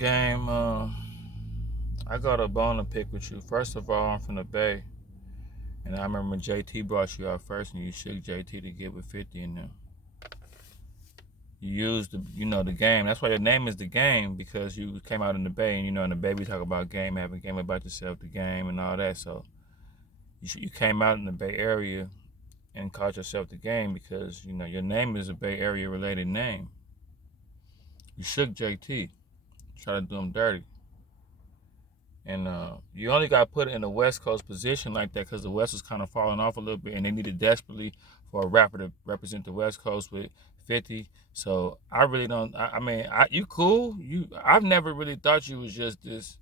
Game, I got a bone to pick with you. First of all, I'm from the Bay, and I remember when JT brought you out first, and you shook JT to get with 50 in them. You used the game. That's why your name is the game, because you came out in the Bay, and in the Bay we talk about game, having game about yourself, the game, and all that. So you came out in the Bay Area and called yourself the game because your name is a Bay Area related name. You shook JT, try to do him dirty. And you only got put in a West Coast position like that because the West was kind of falling off a little bit, and they needed desperately for a rapper to represent the West Coast with 50. So I really don't. You cool. I've never really thought you was just this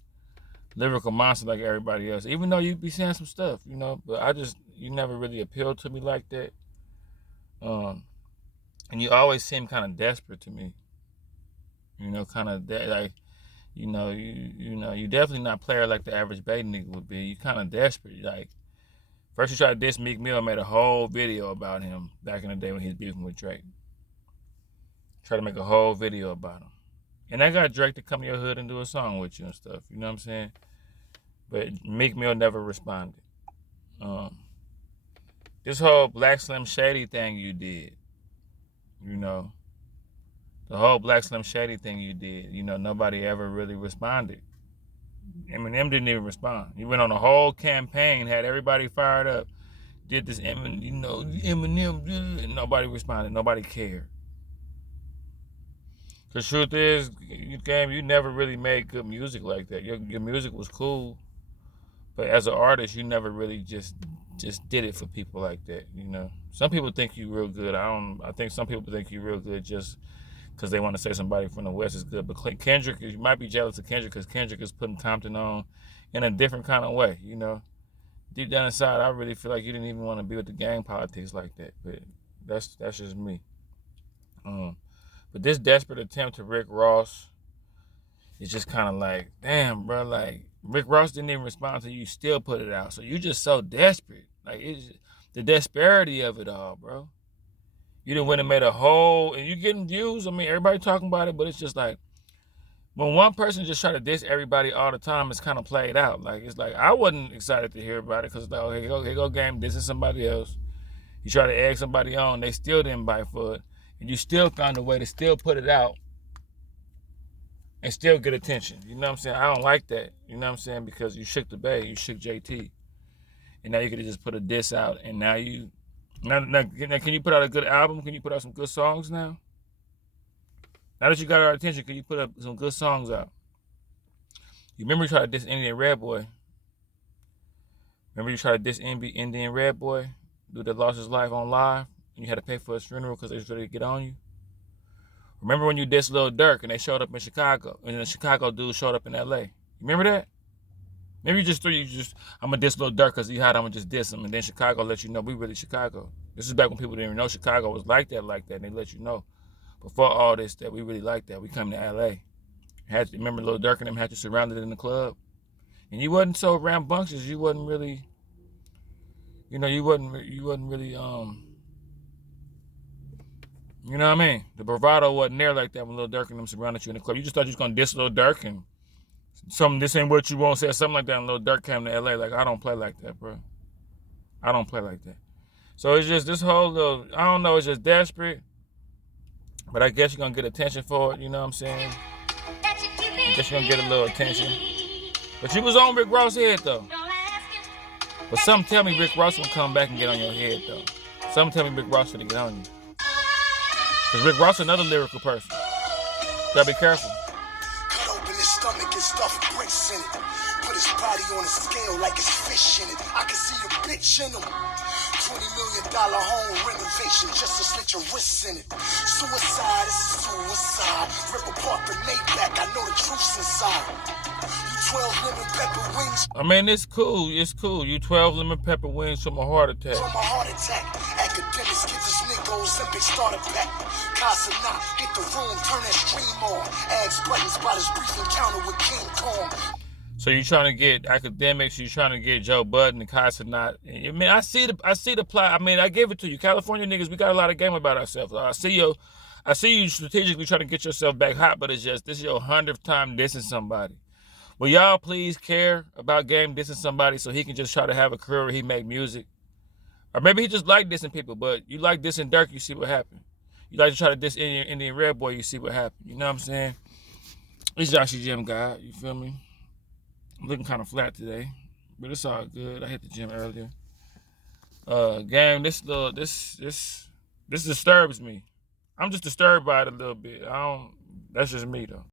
lyrical monster like everybody else. Even though you be saying some stuff, But you never really appealed to me like that. And you always seem kind of desperate to me. Kind of like. You definitely not player like the average Bay nigga would be. You kind of desperate. Like, first you tried to diss Meek Mill, made a whole video about him back in the day when he was beefing with Drake. Try to make a whole video about him. And I got Drake to come to your hood and do a song with you and stuff. You know what I'm saying? But Meek Mill never responded. This whole Black Slim Shady thing you did, the whole Black Slim Shady thing you did, nobody ever really responded. Eminem didn't even respond. He went on a whole campaign, had everybody fired up, did this Eminem, and nobody responded. Nobody cared. The truth is, you never really made good music like that. Your music was cool, but as an artist, you never really just did it for people like that. Some people think you real good. I think some people think you real good just because they want to say somebody from the West is good. But Kendrick, you might be jealous of Kendrick because Kendrick is putting Compton on in a different kind of way, Deep down inside, I really feel like you didn't even want to be with the gang politics like that. But that's just me. But this desperate attempt to Rick Ross is just kind of like, damn, bro, like, Rick Ross didn't even respond to you, still put it out. So you just so desperate. Like, it's the disparity of it all, bro. You done went and made a whole, and you getting views. Everybody talking about it, but it's just like, when one person just try to diss everybody all the time, it's kind of played out. Like, it's like, I wasn't excited to hear about it, because it's like, okay, go game, dissing somebody else. You try to egg somebody on, they still didn't bite for it. And you still found a way to still put it out and still get attention. You know what I'm saying? I don't like that. You know what I'm saying? Because you shook the Bay, you shook JT. And now you could have just put a diss out, and now can you put out a good album? Can you put out some good songs now? Now that you got our attention, can you put up some good songs out? You remember you tried to diss Indian Red Boy? Remember you tried to diss Indian Red Boy? Dude that lost his life on live, and you had to pay for his funeral because they was ready to get on you? Remember when you dissed Lil Durk and they showed up in Chicago, and the Chicago dude showed up in LA? You remember that? Maybe I'm going to diss Lil Durk because he hot, I'm going to just diss him. And then Chicago let you know we really Chicago. This is back when people didn't even know Chicago was like that, and they let you know. Before all this, that we really like that. We come to LA. Remember Lil Durk and them had you surrounded in the club? And you wasn't so rambunctious. You wasn't really, you wasn't really, you know what I mean? The bravado wasn't there like that when Lil Durk and them surrounded you in the club. You just thought you was going to diss Lil Durk and this ain't what you want, say something like that, and Lil Durk came to LA. Like, I don't play like that, bro. I don't play like that. So it's just this whole little, I don't know, it's just desperate. But I guess you're going to get attention for it, you know what I'm saying? I guess you're going to get a little attention. But you was on Rick Ross' head, though. But something tell me Rick Ross will come back and get on your head, though. Something tell me Rick Ross will get on you. Because Rick Ross is another lyrical person. Gotta be careful. Stomach and stuff bricks in it. Put his body on a scale like it's fish in it. I can see the bitch in him. $20 million home renovation just to slit your wrists in it. Suicide is suicide. Rip apart the Maybach. I know the truth's inside. You 12 lemon pepper wings. It's cool. It's cool. You 12 lemon pepper wings from a heart attack. From a heart attack. Academics get this nigga Olympic starter pack. Casa not hit the room, turn that stream on. Ads buttons by this brief encounter with King Kong. So you trying to get academics, you trying to get Joe Budden and Casa not. I see the plot. I give it to you. California niggas, we got a lot of game about ourselves. I I see you strategically trying to get yourself back hot, but it's just this is your 100th time dissing somebody. Will y'all please care about Game dissing somebody so he can just try to have a career where he make music? Or maybe he just like dissing people, but you like dissing Dirk, you see what happened. You like to try to diss Indian Red Boy, you see what happened. You know what I'm saying? It's Joshy Gym guy, you feel me? I'm looking kind of flat today, but it's all good. I hit the gym earlier. Game, this disturbs me. I'm just disturbed by it a little bit. That's just me though.